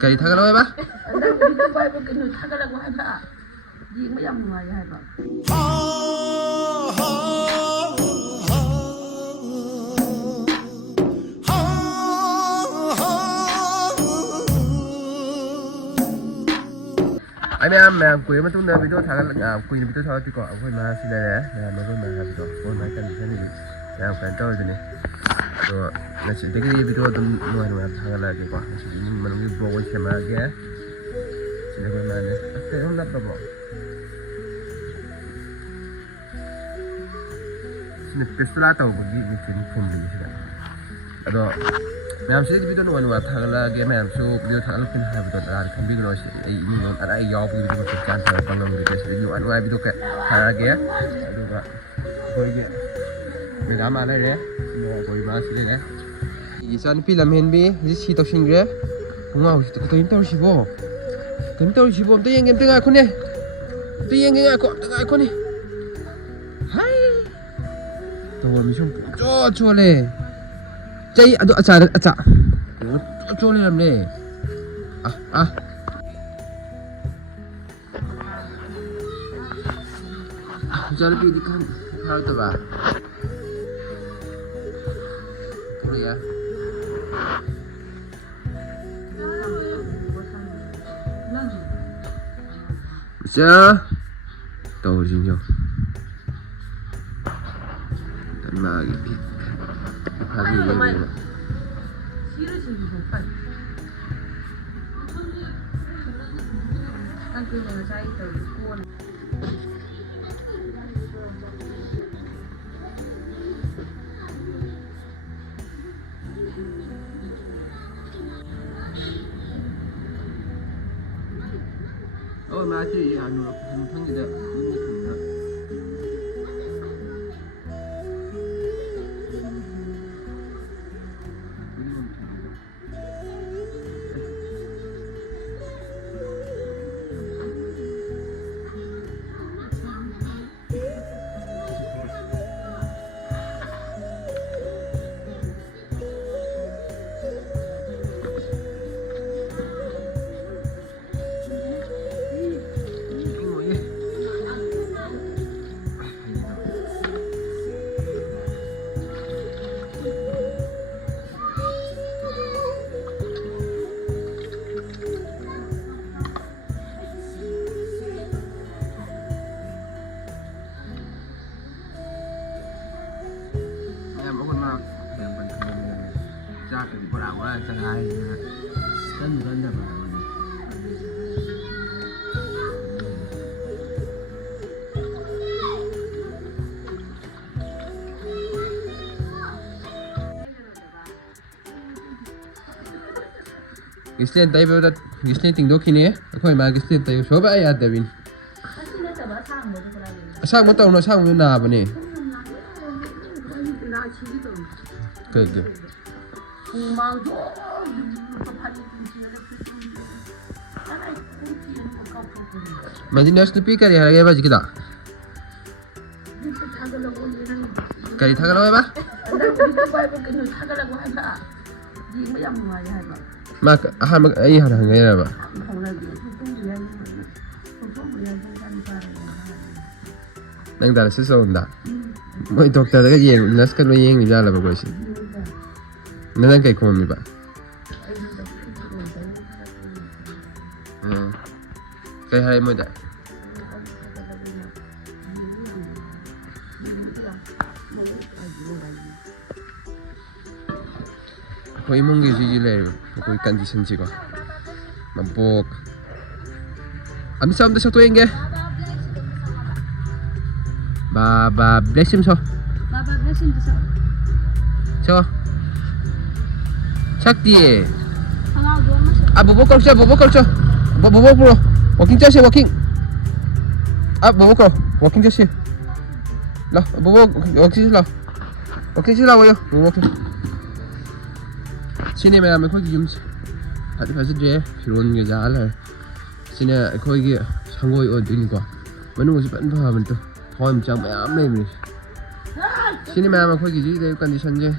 Kari thagalo hai ba? Ai mẹ quỷ mà tôi video thằng quỷ video thôi thì có quỷ mà xin đây nè mà quỷ mà làm đó quỷ mà cần cái gì làm cái tôi thì này rồi là chỉ cái video tôi nuôi nuôi thằng là cái quoi chỉ mình cái bro cái mà cái chỉ là quỷ mà này cái không đáp đâu xin pistol atau bagi mungkin phone ni sih ada Ma'am sih video nuan nuan thang la game ma'am so video thang lu pin have dot ar kan video sih ini non ada yaw video ko chan thang pangam video sih nuan nuan video ka thang ge aduh ba koi ge me da ma lai re no koi ma sih le isan film hen bi ji si to sing re ngau to to si bo te yang game tengah aku ni te yang aku tengah aku ni hai to mi sung cho le Cai aduh acak Coli dalam ni Jangan pergi kan hal tu bah Boleh ya Bisa Tahu jinjau Dan lagi Hari ini Oh, mati anu hang tidak ini tidak. Jadi berapa lah sehari kan bukan dah berapa ni. Gislen tay ba dat gislen ting do kini ako ma gislen tay so ba ya Davin. Sang mo taw no sang mo na ba ni. Ke Majinus tepi kari harga apa kita? Kari thagalo hai ba? Mak mak ai har hangai ba? Nang dar se so nda. Moi doctor daga yeng nurse kan yeng ni jala ba ko si. Nang kai ko mi ba? Kai hai moi da. Ko imong gi ji le ko condition ji ko. Mampok. Am sam da sa tueng ge. Baba bless him so. Baba bless him so. So. Sakti. Bobo bobok kau. Bobok bro. Walking just walking. Bobok kau. Walking just. Lah, bobok walking lah. Walking sih lah woyo. Bobok. Sini मैं कोई यूम हाथी fast ड्रे फिरोन के जाल है सिने कोई के संगोई और दिन को मनु से पन भा बन तो थोम चंग मैं आम नहीं मिल सिने मैं कोई की जी कंडीशन जे